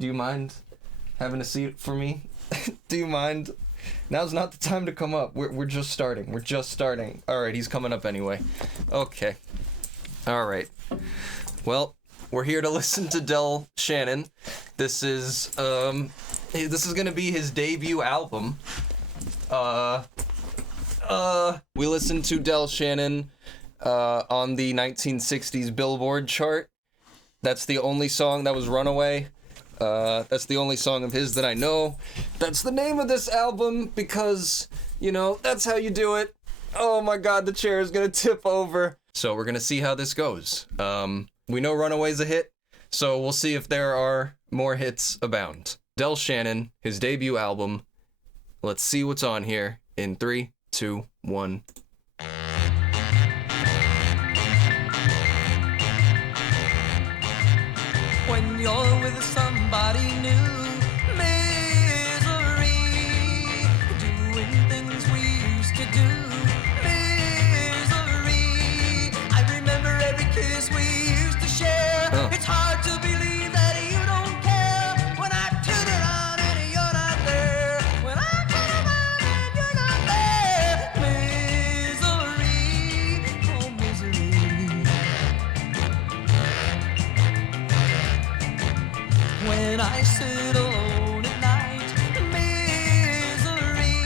Do you mind having a seat for me? Do you mind? Now's not the time to come up. We're just starting. We're just starting. All right, he's coming up anyway. Okay. All right. Well, we're here to listen to Del Shannon. This is gonna be his debut album. We listened to Del Shannon on the 1960s Billboard chart. That's the only song that was Runaway. That's the only song of his that I know. That's the name of this album because, you know, that's how you do it. Oh my god, the chair is gonna tip over. So we're gonna see how this goes. We know Runaway's a hit, so we'll see if there are more hits abound. Del Shannon, his debut album. Let's see what's on here in 3, 2, 1. When you're with somebody new, misery, doing things we used to do, misery. I remember every kiss we used to share. It's hard to believe that you don't care when I turn around and you're not there. When I turn around and you're not there, misery, oh misery. When I sit alone at night, misery,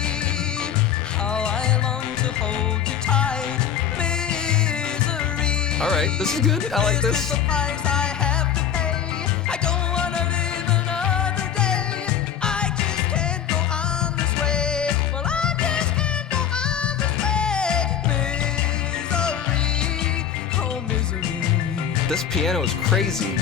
how I long to hold you tight, misery. All right, this is good. I like this. Is the price I have to pay? I don't want to live another day. I just can't go on this way. Well, I just can't go on this way. Misery, oh misery. This piano is crazy.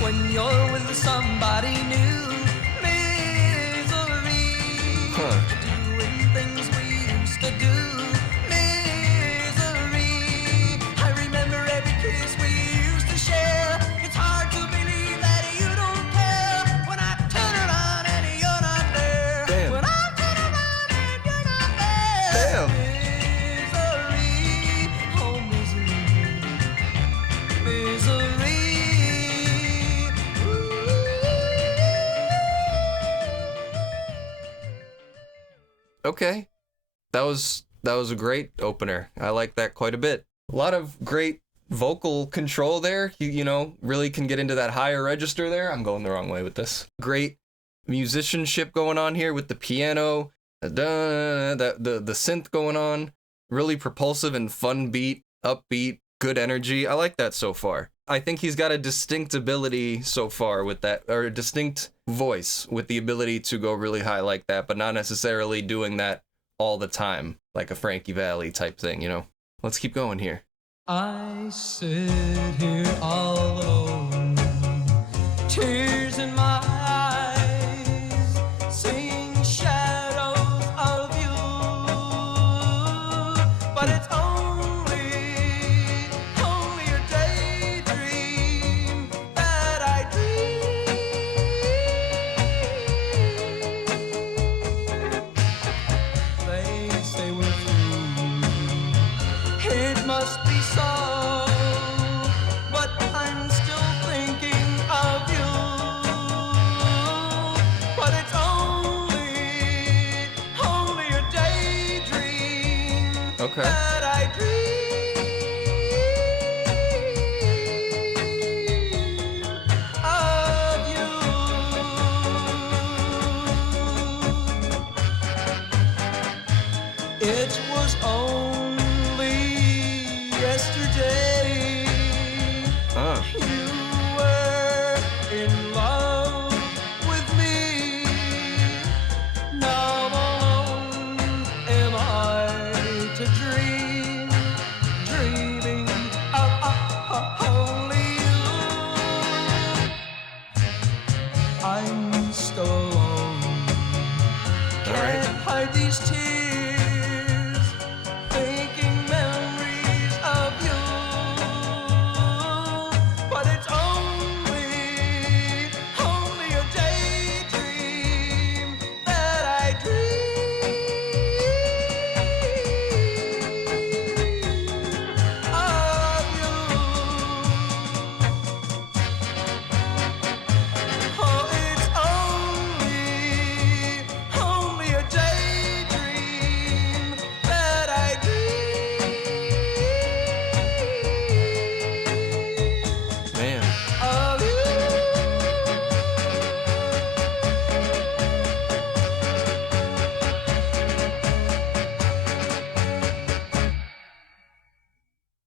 When you're with somebody new, misery, doing things we used to do, misery. I remember every kiss we used to share. It's hard to believe that you don't care when I turn around and you're not there. Damn. When I turn around and you're not there. Damn. Misery, oh misery, misery. Okay, that was a great opener. I like that quite a bit. A lot of great vocal control there. You know, really can get into that higher register there. I'm going the wrong way with this. Great musicianship going on here with the piano, the synth going on. Really propulsive and fun beat, upbeat, good energy. I like that so far. I think he's got a distinct ability so far with that, or a distinct voice with the ability to go really high like that, but not necessarily doing that all the time, like a Frankie Valli type thing, you know? Let's keep going here. I sit here all alone, tears in my eyes, seeing shadows of you, but it's only a daydream that I dream. They say we're through, it must be so, but I'm still thinking of you. But it's only a daydream that I dream of you. It was only yesterday you were in love with me. Now alone am I to dreaming of only you. I'm still alone, can't hide these tears, thinking memories of you. But it's only a daydream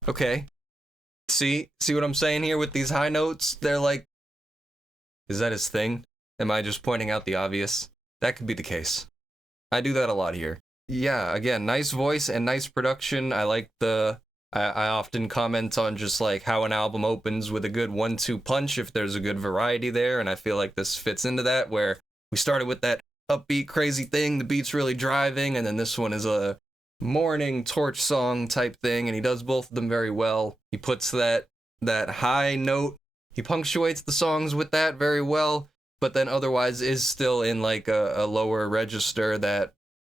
Okay. See what I'm saying here with these high notes? They're like, is that his thing? Am I just pointing out the obvious? That could be the case. I do that a lot here. Yeah, again, nice voice and nice production. I like I often comment on just like how an album opens with a good 1-2 punch if there's a good variety there, and I feel like this fits into that, where we started with that upbeat crazy thing, the beat's really driving, and then this one is a morning torch song type thing, and he does both of them very well. He puts that high note, he punctuates the songs with that very well, but then otherwise is still in like a lower register that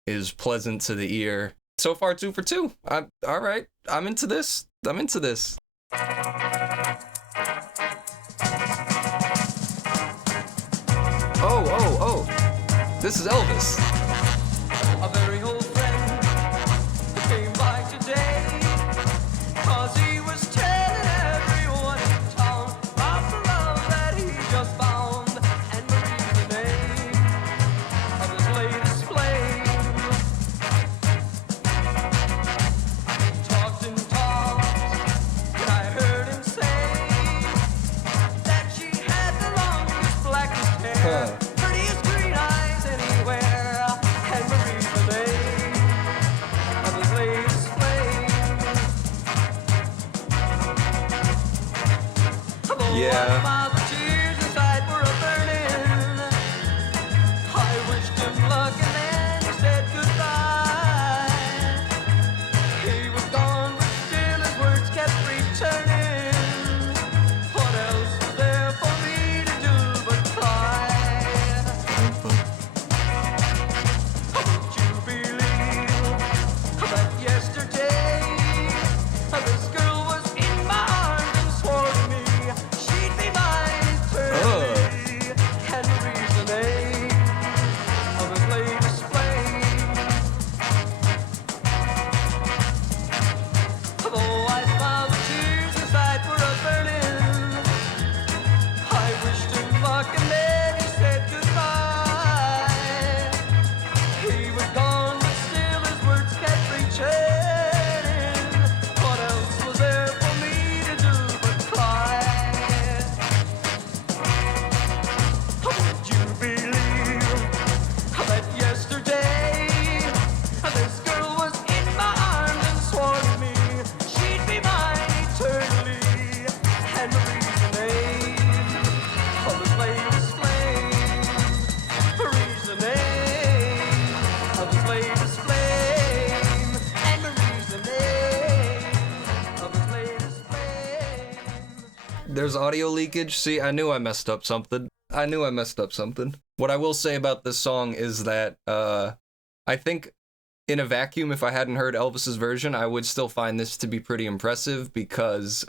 is pleasant to the ear. So far, 2 for 2. All right. I'm into this. Oh. This is Elvis. A very old friend who came by today, 'cause he was telling everyone in town about the love that he just found, and Marie's the name of his latest flame. Talked and I heard him say that she had the longest, blackest hair. Prettiest green eyes anywhere, and Marie's the name of his latest flame. Yeah. While the tears inside were a-burning, I wished him luck and then he said goodbye. He was gone, but still his words kept returning. What else was there for me to do but cry? Would you believe that yesterday this girl was in my arms and swore to me she'd be mine eternally? And Marie's the name of his latest flame. Though I saw the tears inside were a-burning, I wished him luck and then he said goodbye. He was gone, but still his words kept returning. What else was there for me to do but cry? Would you believe that yesterday this girl was in my arms and swore to me she'd be mine eternally? And Marie's the name of his latest flame. Marie's the name of his latest flame. And Marie's the name of his latest flame. There's audio leakage. See, I knew I messed up something. What I will say about this song is that I think in a vacuum, if I hadn't heard Elvis's version, I would still find this to be pretty impressive, because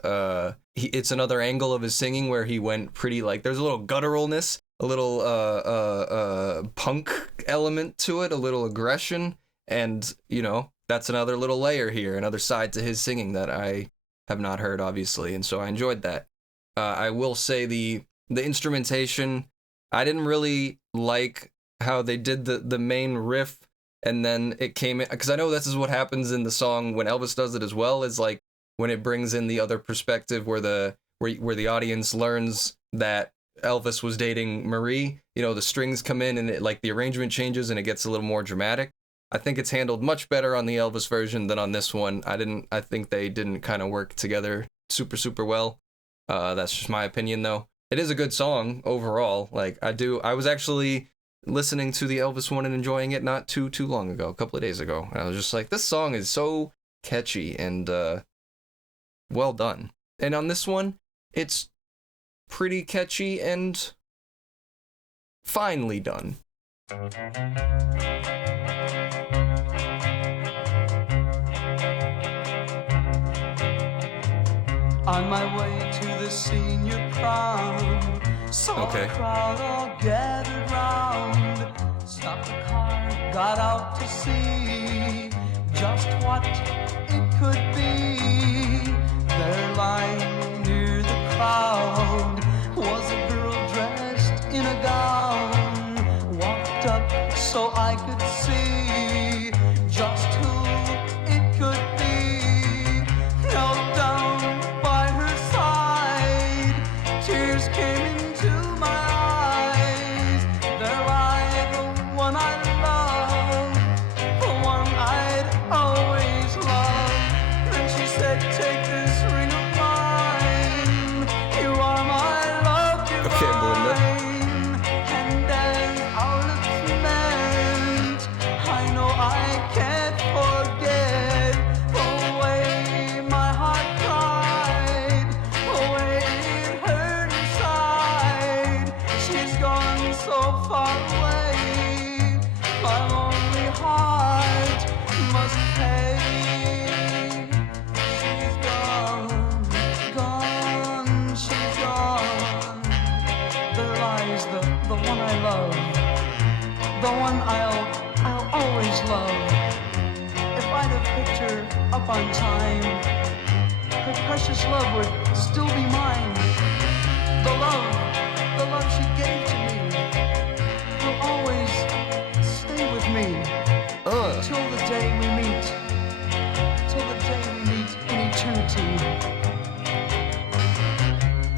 it's another angle of his singing where he went pretty, like, there's a little gutturalness, a little punk element to it, a little aggression, and, you know, that's another little layer here, another side to his singing that I have not heard, obviously, and so I enjoyed that. I will say the instrumentation, I didn't really like how they did the main riff, and then it came in, because I know this is what happens in the song when Elvis does it as well, is like when it brings in the other perspective where the audience learns that Elvis was dating Marie, you know, the strings come in and it, like, the arrangement changes and it gets a little more dramatic. I think it's handled much better on the Elvis version than on this one. I think they didn't kind of work together super well. That's just my opinion, though. It is a good song overall. Like, I was actually listening to the Elvis one and enjoying it not too long ago, a couple of days ago. And I was just like, this song is so catchy and well done. And on this one, it's pretty catchy and finely done. On my way to the senior prom, saw a crowd all gathered round. Stopped the car, got out to see just what it could be. There lying near the crowd was a girl dressed in a gown. Walked up so I could see just who it could be. Knelt down the one I'll always love. If I'd have picked her up on time, her precious love would still be mine. The love she gave to me will always stay with me till the day we meet, in eternity.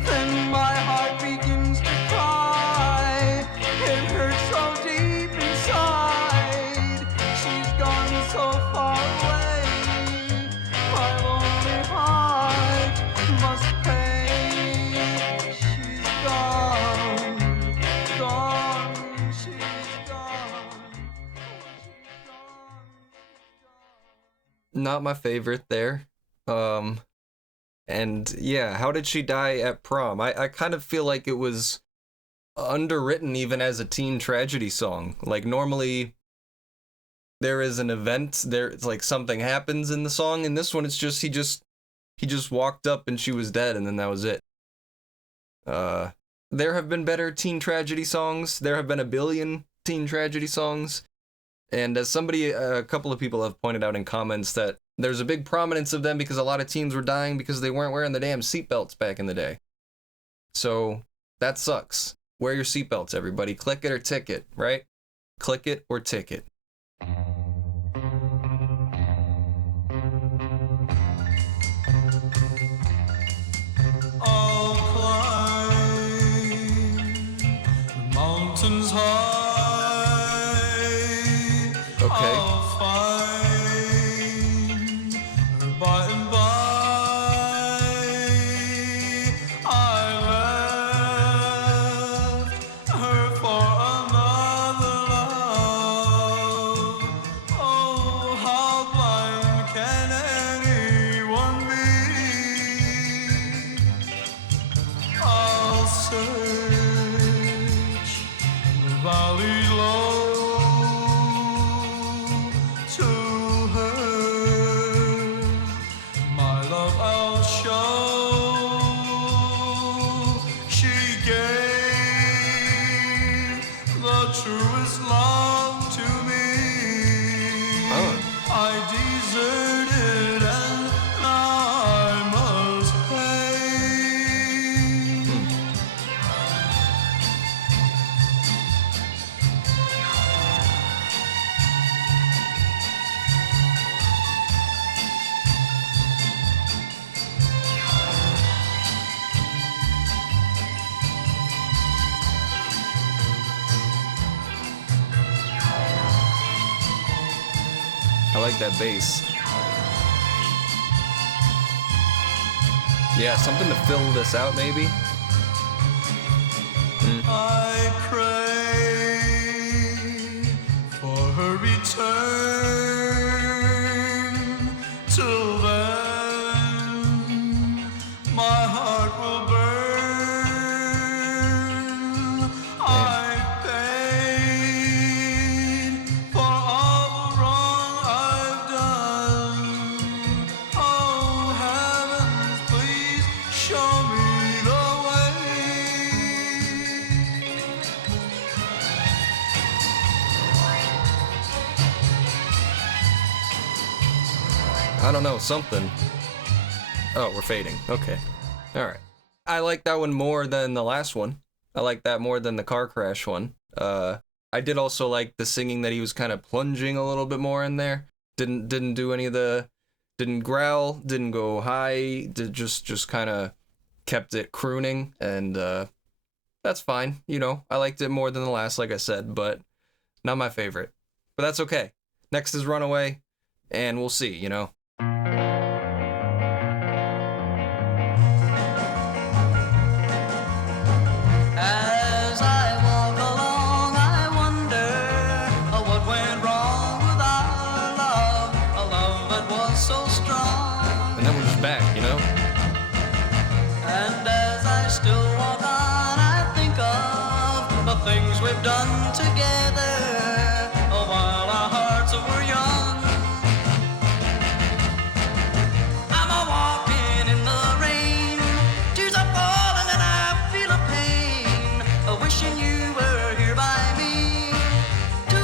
Then my heart begins to cry. It hurts so deep inside. She's gone so far away. My lonely heart must pay. She's gone, she's gone. Not my favorite there. And yeah, how did she die at prom? I kind of feel like it was underwritten even as a teen tragedy song. Like normally there is an event, it's like something happens in the song. In this one it's just he just walked up and she was dead and then that was it. There have been better teen tragedy songs. There have been a billion teen tragedy songs. And as a couple of people have pointed out in comments that there's a big prominence of them because a lot of teens were dying because they weren't wearing the damn seatbelts back in the day. So that sucks. Wear your seatbelts, everybody. Click it or ticket, right? Click it or ticket. I'll climb the mountains high. Okay. I'll find her by and by. I left her for another love. Oh, how blind can anyone be? I'll search the valleys low. To her, my love I'll show. She gave the truest love to me. I deserted and now I must pay. I like that bass. Yeah, something to fill this out maybe. I pray for her return. Till then, my heart will burn. I paid for all the wrong I've done. Oh, heavens, please show me the way. I don't know, something. Oh, we're fading. Okay. Alright. I like that one more than the last one. I like that more than the car crash one. I did also like the singing that he was kind of plunging a little bit more in there. Didn't do any of the... Didn't growl, didn't go high, just kind of kept it crooning, and that's fine, you know. I liked it more than the last, like I said, but not my favorite. But that's okay. Next is Runaway, and we'll see, you know. As I walk along, I wonder what went wrong with our love, a love that was so strong. And then we're just back, you know. And as I still walk on, I think of the things we've done together while our hearts were young. I'm a walking in the rain, tears are falling and I feel a pain, wishing you were here by me to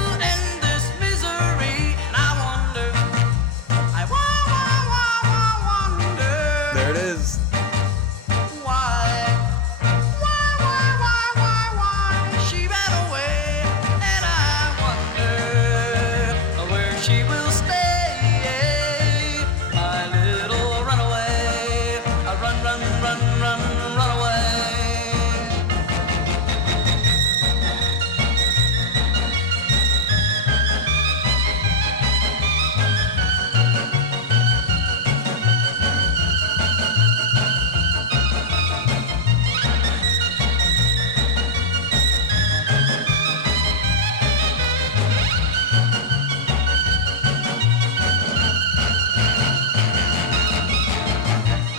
she will stay. My little runaway, run, run, run, run, run away.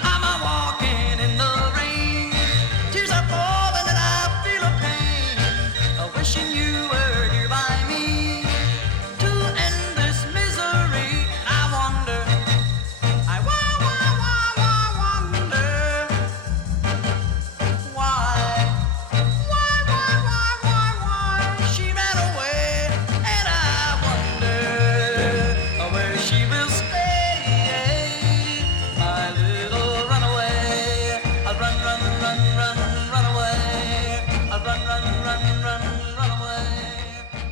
I'm a walking in the rain. Tears are falling and I feel a pain. Wishing you were here by me to end this misery. I wonder, I wonder why she ran away, and I wonder where she will stay. My little runaway, I'll run, run, run, run, run away. I'll run, run, run, run, run away.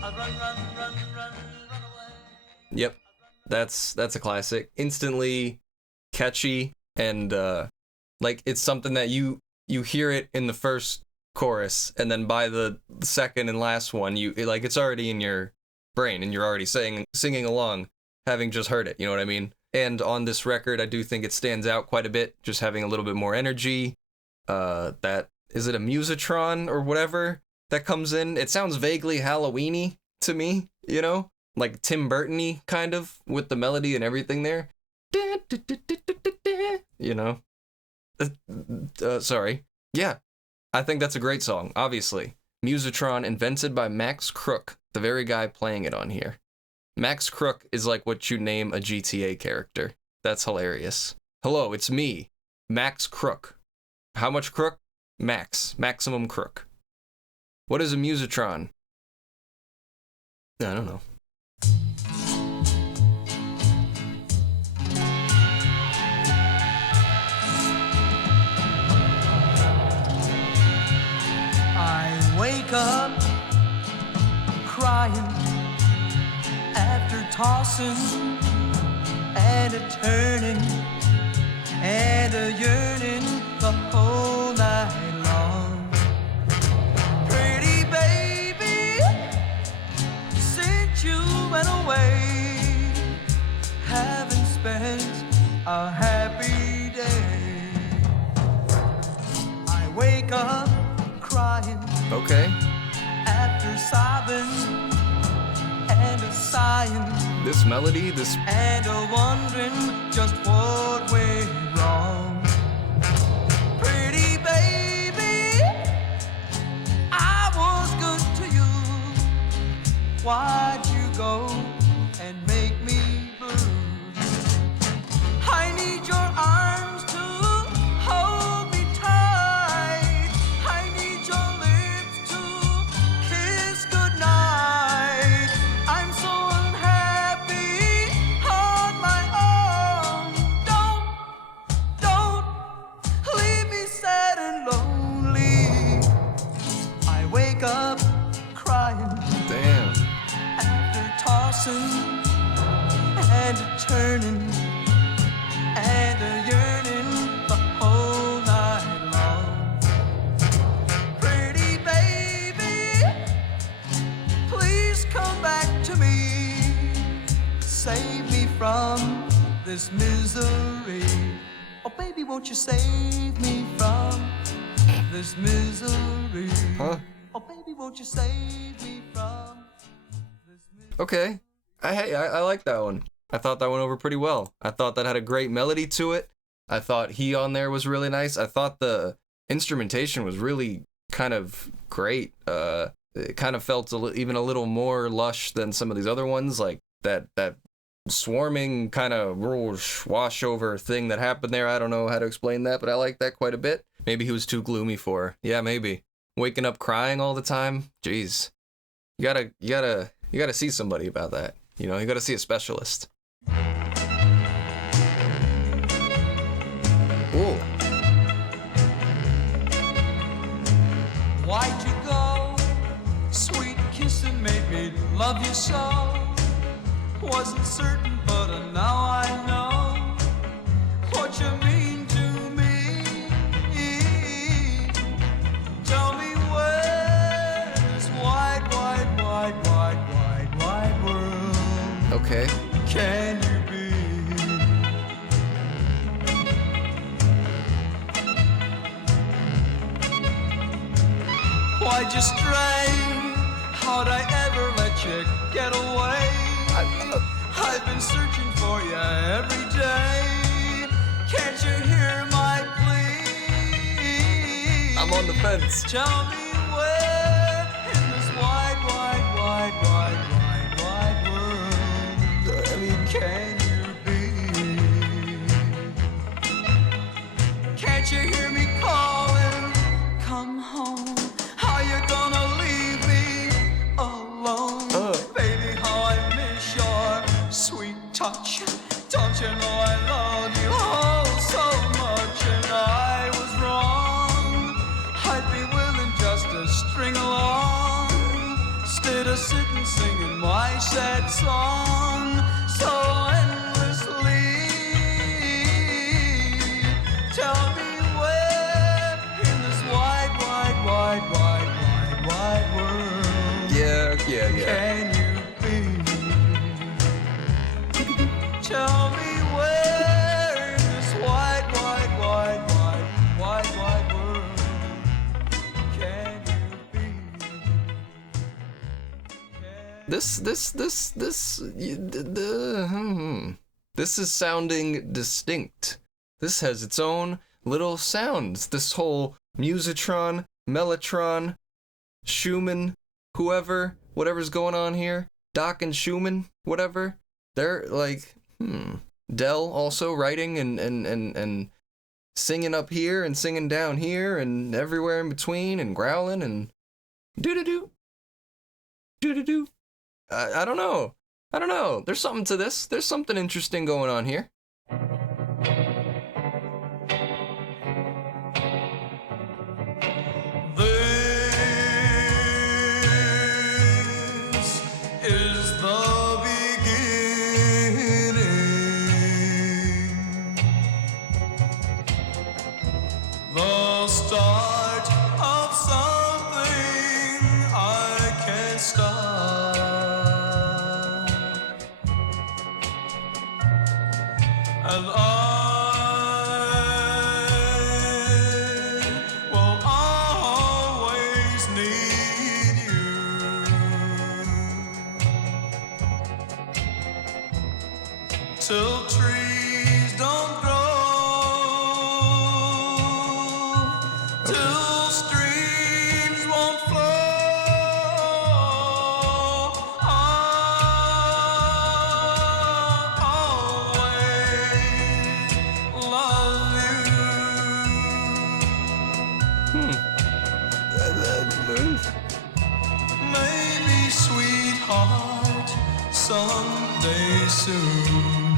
I'll run, run, run, run, run away. Yep, that's a classic. Instantly catchy, and like it's something that you hear it in the first chorus, and then by the second and last one, it's already in your brain, and you're already singing along, having just heard it. You know what I mean? And on this record, I do think it stands out quite a bit, just having a little bit more energy. That is it a Musitron or whatever that comes in? It sounds vaguely Halloween-y to me, you know? Like Tim Burton-y, kind of, with the melody and everything there. You know? Sorry. Yeah, I think that's a great song, obviously. Musitron, invented by Max Crook, the very guy playing it on here. Max Crook is like what you name a GTA character. That's hilarious. Hello, it's me, Max Crook. How much crook? Max. Maximum crook. What is a Musitron? I don't know. I wake up crying after tossing and a turning and a yearning the whole night long. Pretty baby, since you went away, haven't spent a happy day. I wake up crying Okay. after sobbing and a sighing This melody, this and a wondering just what went wrong. Pretty baby, I was good to you. Why'd you go and make me blue? I need your arms to hold me tight. I need your lips to kiss goodnight. I'm so unhappy on my own. Don't leave me sad and lonely. I wake up crying damn. after tossing and a turning and a yearning the whole night long. Pretty baby, please come back to me. Save me from this misery. Oh baby, won't you save me from this misery? Huh? Oh baby, won't you save me from this misery? Okay. I like that one. I thought that went over pretty well. I thought that had a great melody to it. I thought he on there was really nice. I thought the instrumentation was really kind of great. It kind of felt even a little more lush than some of these other ones, like that swarming kind of wash over thing that happened there. I don't know how to explain that, but I like that quite a bit. Maybe he was too gloomy for her. Yeah, maybe. Waking up crying all the time. Jeez. You gotta see somebody about that. You know, you gotta see a specialist. Ooh. Why'd you go? Sweet kissing made me love you so. Wasn't certain, but now I know what you mean to me. Tell me where this wide, wide, wide, wide, wide, wide world Okay. can you be? Why'd you stray? How'd I ever let you get away? I've been searching for you every day. Can't you hear my plea? I'm on the fence. Tell me where in this wide, wide, wide, wide, wide, wide world I mean, can you be? Can't you hear me calling? Come home. How you gonna leave me alone? Baby, how I miss your sweet touch. Don't you know I love you oh so much? And I was wrong. I'd be willing just to string along instead of sitting singing my sad song so endlessly. Tell me where in this wide, wide, wide, wide, wide, wide world yeah. can you be? Tell me where in this wide, wide, wide, wide, wide, wide world can you be? This is sounding distinct. This has its own little sounds. This whole Musitron, Mellotron, Schumann, whatever's going on here, Doc and Schumann, whatever. They're like, Dell also writing and singing up here and singing down here and everywhere in between and growling and doo-doo-doo. Doo-doo-doo. I don't know. There's something to this. There's something interesting going on here. This is the beginning, the start of something I can't stop, and I will always need you till trees don't grow, till streams won't flow. I'll always love you. Maybe, sweetheart, someday soon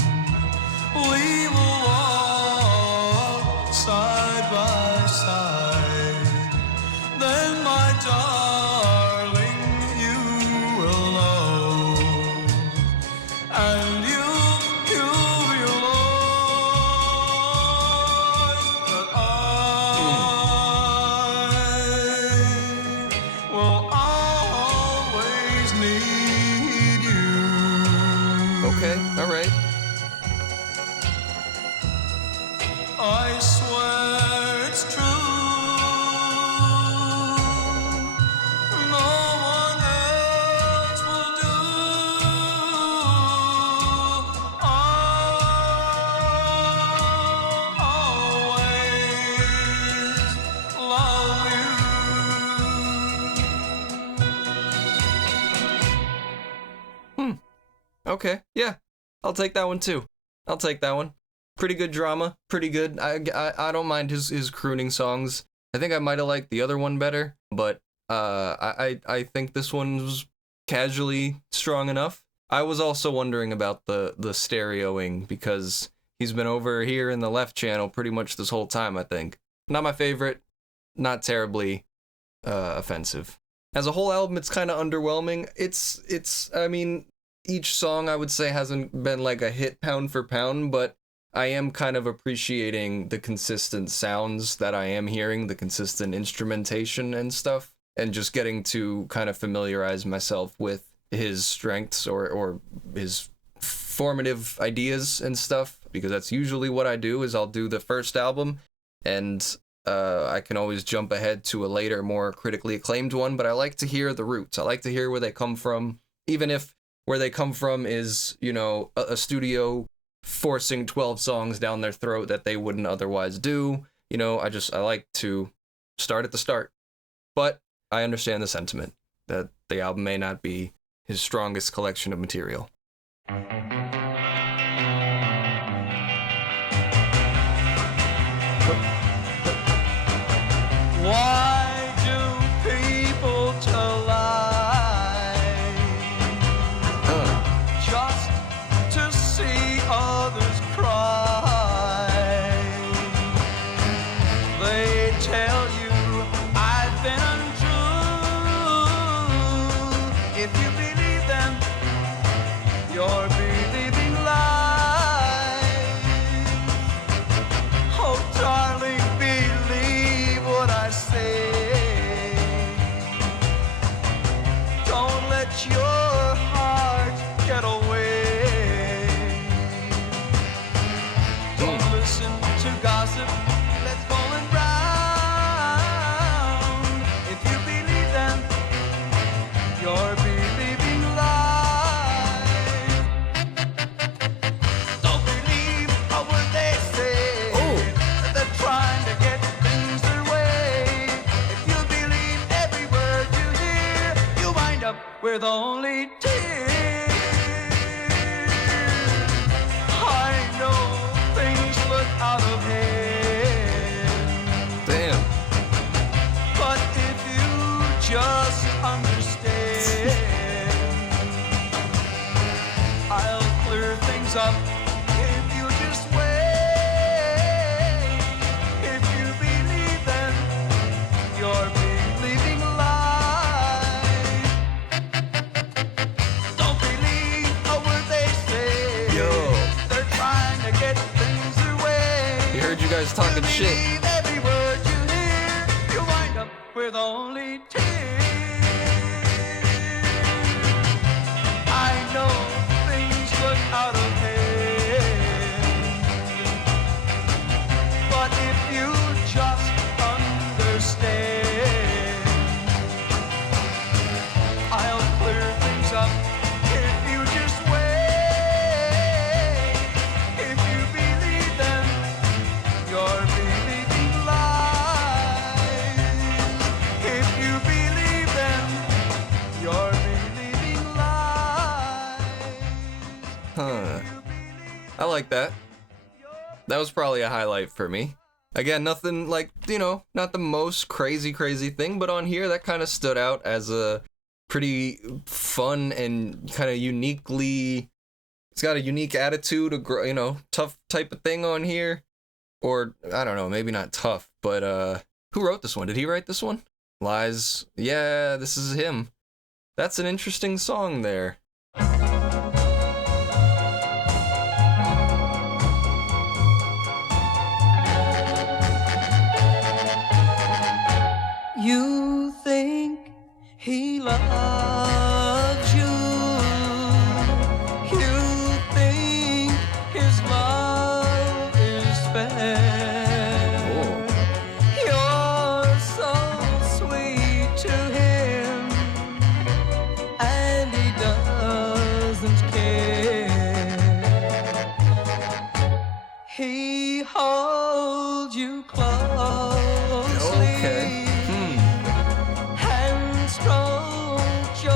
we will walk side by side. Then, my darling, you will know, and you'll realize that I will always need you. Okay, all right. I swear it's true. No one else will do. I'll always love you. Okay, yeah. I'll take that one too. I'll take that one. Pretty good drama. Pretty good. I don't mind his crooning songs. I think I might have liked the other one better, but I think this one was casually strong enough. I was also wondering about the stereoing because he's been over here in the left channel pretty much this whole time, I think. Not my favorite, not terribly offensive. As a whole album, it's kind of underwhelming. I mean, each song I would say hasn't been like a hit pound for pound, but I am kind of appreciating the consistent sounds that I am hearing, the consistent instrumentation and stuff, and just getting to kind of familiarize myself with his strengths or his formative ideas and stuff, because that's usually what I do. Is I'll do the first album and I can always jump ahead to a later, more critically acclaimed one, but I like to hear the roots. I like to hear where they come from, even if where they come from is, you know, a studio forcing 12 songs down their throat that they wouldn't otherwise do. You know, I like to start at the start. But I understand the sentiment that the album may not be his strongest collection of material. Why do people tell lies just to see others cry? They tell you I've been untrue. If you believe them, you're believing lies. Oh, darling, believe what I say. Don't let your heart get away. Don't listen to gossip that's going round. If you believe them, you're believing lies. Don't believe a word they say. They're trying to get things their way. If you believe every word you hear, you wind up with only tears. I know things look out of hand, Damn. but if you just understand, I'll clear things up if you just wait. If you believe them, you're believing lies. Don't believe a word they say. Yo. They're trying to get things their way. He heard you guys talking You shit. believe every word you hear, you wind up with only tears. I know things look out of hand, but if you just understand, I'll clear things up if you just wait. If you believe them, you're believing lies. If you believe them, you're believing lies. Huh. I like that. That was probably a highlight for me. Again, nothing like, you know, not the most crazy thing, but on here that kind of stood out as a pretty fun and kind of uniquely, it's got a unique attitude, you know, tough type of thing on here. Or, I don't know, maybe not tough, but who wrote this one? Did he write this one? Lies. Yeah, this is him. That's an interesting song there. You think he loves you. You think his love is fair. You're so sweet to him, and he doesn't care. He holds you closely. Okay. And stroke your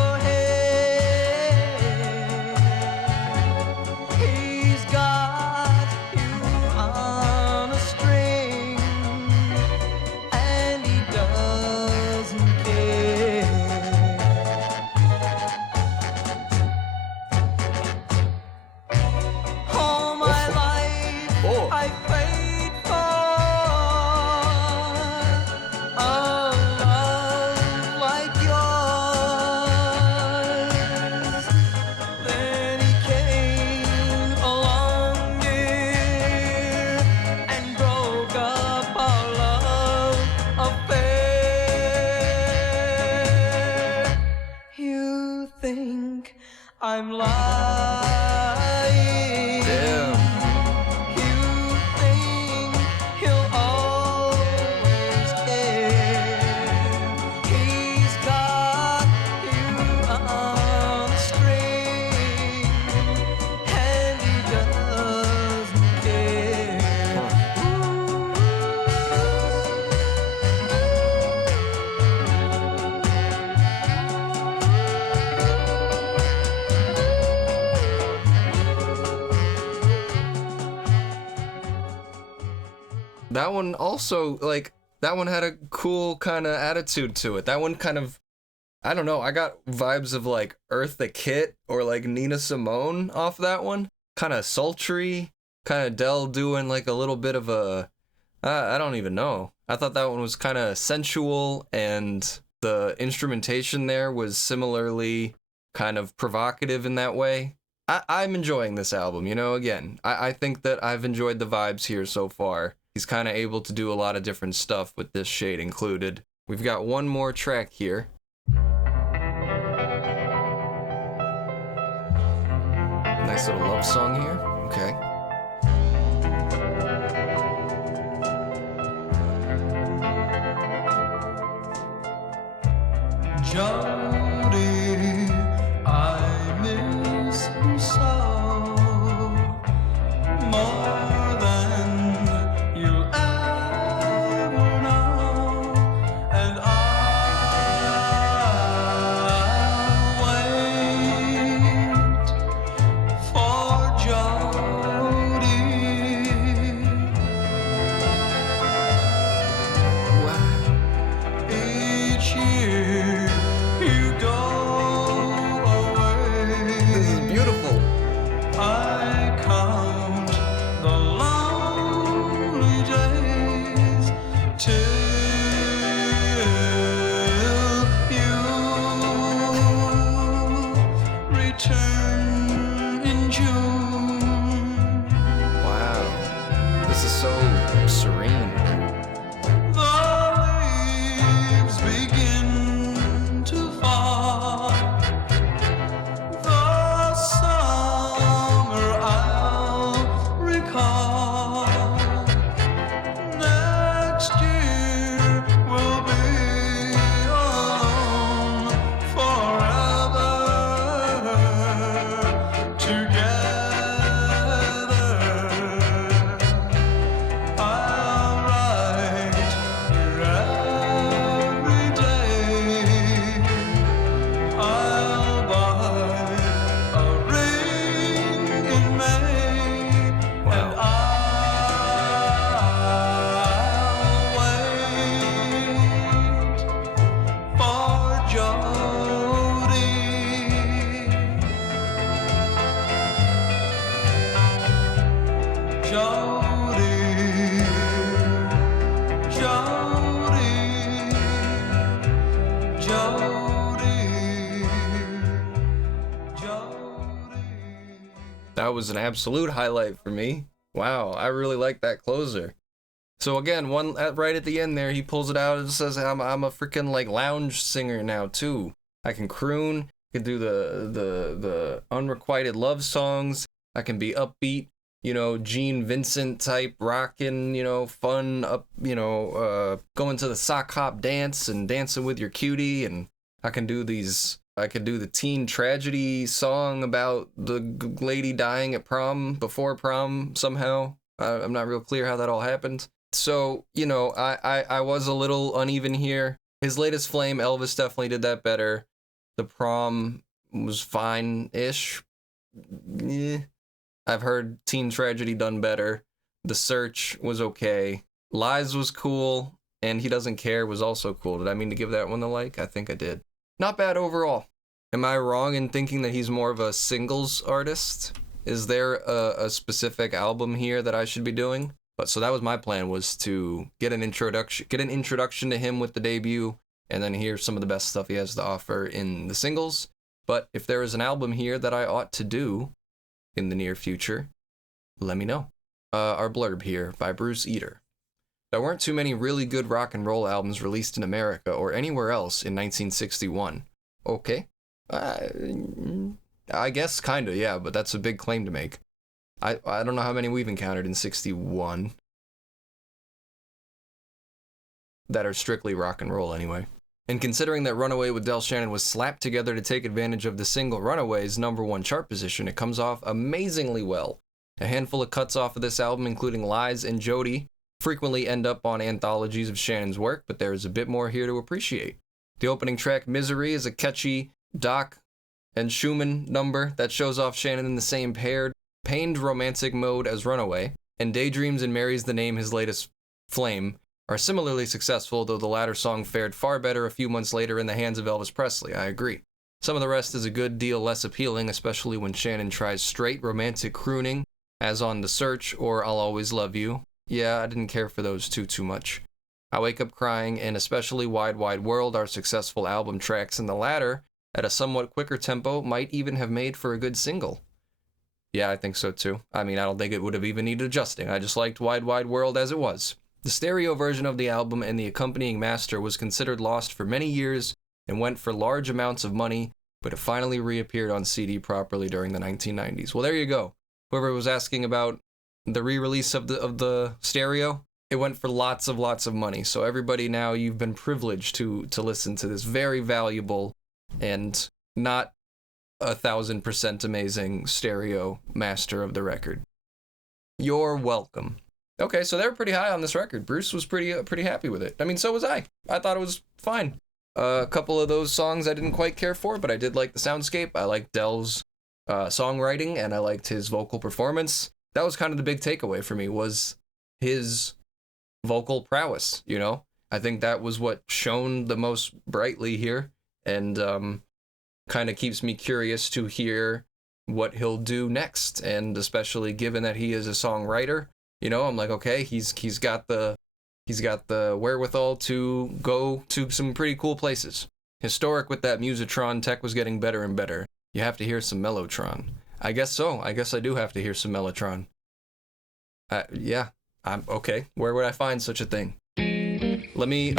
I'm lying. Damn. You think he'll always care. He's got you on a string, and he doesn't care. That one also, like, that one had a cool kind of attitude to it. That one kind of, I don't know, I got vibes of like Eartha Kitt or like Nina Simone off that one. Kind of sultry, kind of Dell doing like a little bit of a, I don't even know. I thought that one was kind of sensual, and the instrumentation there was similarly kind of provocative in that way. I'm enjoying this album, you know, again, I think that I've enjoyed the vibes here so far. He's kind of able to do a lot of different stuff with this shade included. We've got one more track here. Nice little love song here. Okay. Jody, I miss you so, more than you'll ever know, and I'll wait for Jody. Wow. Each year you go away. This is beautiful. I count the lonely days till you return in June. Wow. This is so serene. The leaves begin to fall. The summer I'll recall. Next year we'll be alone forever, together. I'll write every day. I'll buy a ring in May, and I'll wait for Jody. Jody, Jody, Jody, Jody. That was an absolute highlight for me. Wow, I really like that closer. So again, right at the end there, he pulls it out and says, "I'm a freaking like lounge singer now too. I can croon, I can do the unrequited love songs. I can be upbeat, you know, Gene Vincent type rockin', you know, fun up, you know, going to the sock hop dance and dancing with your cutie, and I can do the teen tragedy song about the lady dying at prom, before prom somehow. I'm not real clear how that all happened. So, you know, I was a little uneven here. His latest Flame, Elvis definitely did that better. The Prom was fine-ish. I've heard Teen Tragedy done better. The Search was okay. Lies was cool, and He Doesn't Care was also cool. Did I mean to give that one the like? I think I did. Not bad overall. Am I wrong in thinking that he's more of a singles artist? Is there a specific album here that I should be doing? But so that was my plan, was to get an introduction to him with the debut, and then hear some of the best stuff he has to offer in the singles. But if there is an album here that I ought to do in the near future, let me know. Our blurb here by Bruce Eater. There weren't too many really good rock and roll albums released in America or anywhere else in 1961. Okay. I guess kinda, yeah, but that's a big claim to make. I don't know how many we've encountered in 61 that are strictly rock and roll anyway. And considering that Runaway with Del Shannon was slapped together to take advantage of the single Runaway's #1 chart position, it comes off amazingly well. A handful of cuts off of this album, including Lies and Jody, frequently end up on anthologies of Shannon's work, but there is a bit more here to appreciate. The opening track, Misery, is a catchy Doc and Schumann number that shows off Shannon in the same pained romantic mode as Runaway, and Daydreams and Mary's the Name, his latest flame, are similarly successful, though the latter song fared far better a few months later in the hands of Elvis Presley. I agree. Some of the rest is a good deal less appealing, especially when Shannon tries straight romantic crooning, as on The Search or I'll Always Love You. Yeah, I didn't care for those too much. I Wake Up Crying and especially Wide Wide World are successful album tracks, and the latter, at a somewhat quicker tempo, might even have made for a good single. Yeah, I think so too. I mean, I don't think it would have even needed adjusting. I just liked Wide Wide World as it was. The stereo version of the album and the accompanying master was considered lost for many years and went for large amounts of money, but it finally reappeared on CD properly during the 1990s. Well, there you go. Whoever was asking about the re-release of the stereo, it went for lots of money. So everybody now, you've been privileged to listen to this very valuable and not 1,000% amazing stereo master of the record. You're welcome. Okay, so they were pretty high on this record. Bruce was pretty happy with it. I mean, so was I. I thought it was fine. A couple of those songs I didn't quite care for, but I did like the soundscape. I liked Del's songwriting, and I liked his vocal performance. That was kind of the big takeaway for me, was his vocal prowess, you know? I think that was what shone the most brightly here, and kind of keeps me curious to hear what he'll do next, and especially given that he is a songwriter. You know, I'm like, okay, he's got the wherewithal to go to some pretty cool places. Historic with that Musitron, tech was getting better and better. You have to hear some Mellotron. I guess so. I guess I do have to hear some Mellotron. Yeah, I'm okay. Where would I find such a thing? Let me